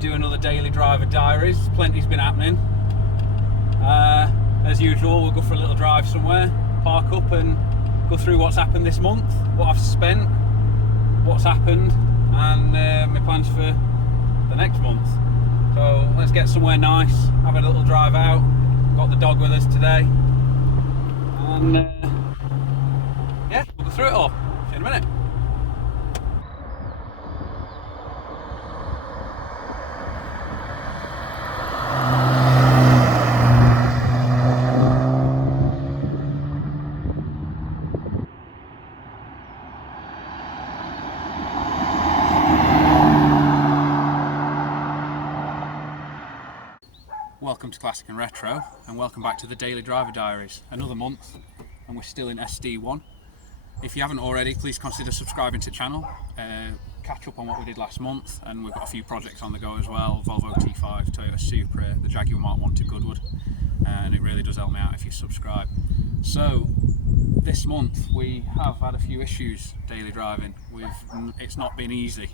do another daily driver diaries. Plenty's been happening. As usual, we'll go for a little drive somewhere, park up and go through what's happened this month, what I've spent, what's happened, and my plans for the next month. So let's get somewhere nice, have a little drive out. Got the dog with us today, and yeah, we'll go through it all. See you in a minute. Welcome to Classic and Retro, and welcome back to the Daily Driver Diaries. Another month, and we're still in SD1. If you haven't already, please consider subscribing to the channel. Catch up on what we did last month, and we've got a few projects on the go as well. Volvo T5, Toyota Supra, the Jaguar Mark 1 to Goodwood, and it really does help me out if you subscribe. So this month we have had a few issues daily driving. It's not been easy.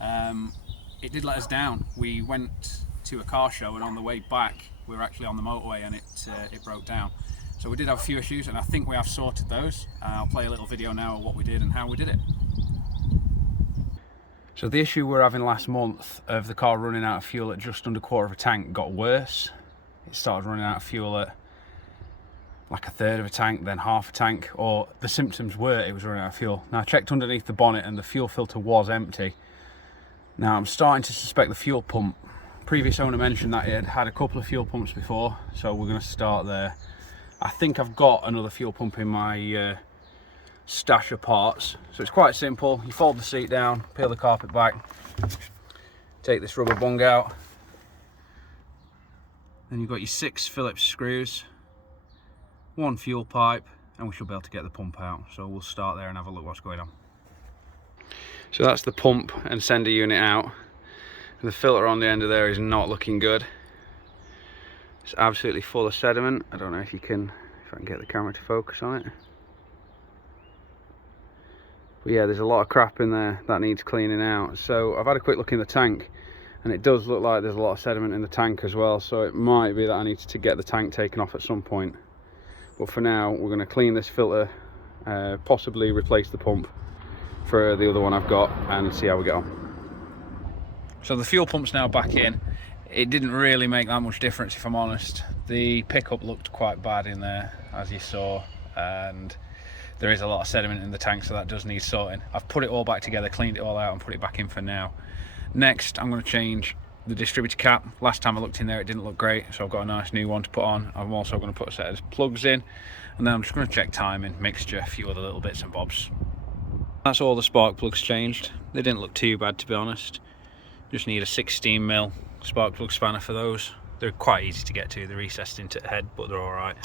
It did let us down. We went to a car show, and on the way back we were actually on the motorway and it broke down. So we did have a few issues, and I think we have sorted those. I'll play a little video now of what we did and how we did it. So the issue we were having last month of the car running out of fuel at just under a quarter of a tank got worse. It started running out of fuel at like a third of a tank, then half a tank, or the symptoms were it was running out of fuel. Now I checked underneath the bonnet and the fuel filter was empty. Now I'm starting to suspect the fuel pump. Previous owner mentioned that it had had a couple of fuel pumps before, so we're going to start there. I think I've got another fuel pump in my stash of parts. So it's quite simple. You fold the seat down, peel the carpet back, take this rubber bung out, then you've got your 6 Phillips screws, 1 fuel pipe, and we should be able to get the pump out. So we'll start there and have a look what's going on. So that's the pump and sender unit out. The filter on the end of there is not looking good. It's absolutely full of sediment. I don't know if I can get the camera to focus on it. But yeah, there's a lot of crap in there that needs cleaning out. So I've had a quick look in the tank, and it does look like there's a lot of sediment in the tank as well. So it might be that I need to get the tank taken off at some point. But for now, we're going to clean this filter, possibly replace the pump for the other one I've got, and see how we get on. So the fuel pump's now back in. It didn't really make that much difference, if I'm honest. The pickup looked quite bad in there, as you saw, and there is a lot of sediment in the tank, so that does need sorting. I've put it all back together, cleaned it all out and put it back in for now. Next, I'm going to change the distributor cap. Last time I looked in there it didn't look great, so I've got a nice new one to put on. I'm also going to put a set of plugs in, and then I'm just going to check timing, mixture, a few other little bits and bobs. That's all the spark plugs changed. They didn't look too bad, to be honest. Just need a 16mm spark plug spanner for those. They're quite easy to get to. They're recessed into the head, but they're alright.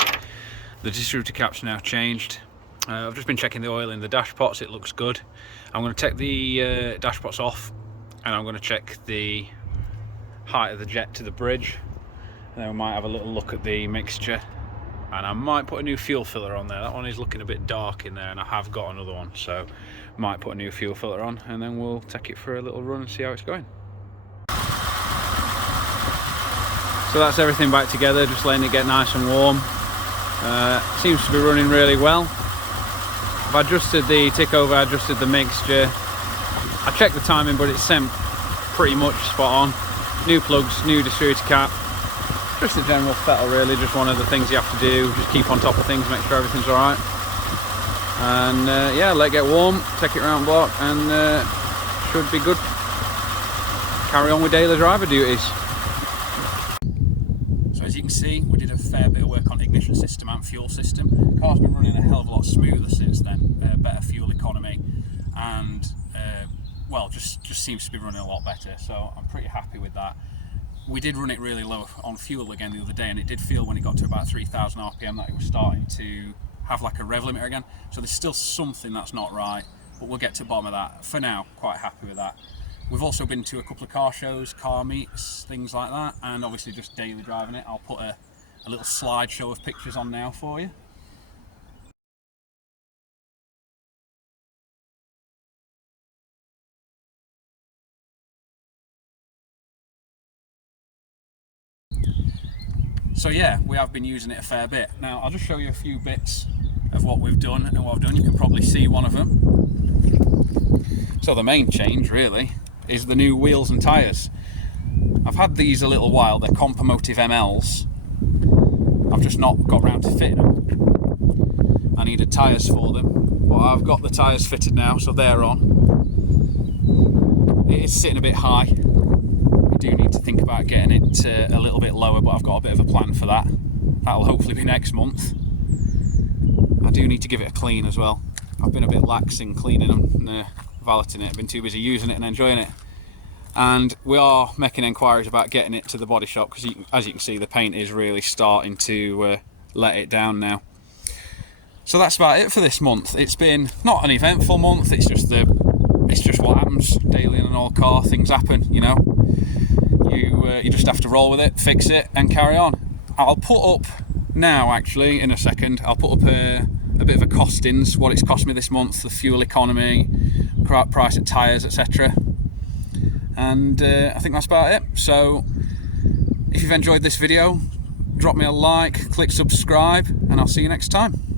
The distributor cap's now changed. I've just been checking the oil in the dash pots. It looks good. I'm going to take the dash pots off, and I'm going to check the height of the jet to the bridge, and then we might have a little look at the mixture, and I might put a new fuel filter on there. That one is looking a bit dark in there, and I have got another one, so might put a new fuel filter on, and then we'll take it for a little run and see how it's going. So that's everything back together, just letting it get nice and warm. Seems to be running really well. I've adjusted the tick over, adjusted the mixture. I checked the timing, but it's sent pretty much spot on. New plugs, new distributor cap. Just a general fettle really, just one of the things you have to do. Just keep on top of things, make sure everything's alright. And yeah, let it get warm, take it round block, and should be good. Carry on with daily driver duties. So as you can see, we did a fair bit of work on ignition system and fuel system. The car's been running a hell of a lot smoother since then. Better fuel economy, and well, just seems to be running a lot better. So I'm pretty happy with that. We did run it really low on fuel again the other day, and it did feel when it got to about 3,000 RPM that it was starting to have like a rev limiter again. So there's still something that's not right, but we'll get to the bottom of that. For now, quite happy with that. We've also been to a couple of car shows, car meets, things like that, and obviously just daily driving it. I'll put a little slideshow of pictures on now for you. So yeah, we have been using it a fair bit. Now I'll just show you a few bits of what we've done and what I've done. You can probably see one of them. So the main change really is the new wheels and tyres. I've had these a little while, they're Compomotive MLs. I've just not got round to fitting them. I needed tyres for them, but I've got the tyres fitted now, so they're on. It is sitting a bit high. I do need to think about getting it a little bit lower, but I've got a bit of a plan for that. That'll hopefully be next month. I do need to give it a clean as well. I've been a bit lax in cleaning them and valeting it. I've been too busy using it and enjoying it. And we are making inquiries about getting it to the body shop, because as you can see, the paint is really starting to let it down now. So that's about it for this month. It's been not an eventful month, it's just what happens daily in an old car. Things happen, you know. You just have to roll with it, fix it and carry on. I'll put up now, actually, in a second, I'll put up a bit of a costings, what it's cost me this month, the fuel economy, price of tyres, etc. And I think that's about it. So if you've enjoyed this video, drop me a like, click subscribe, and I'll see you next time.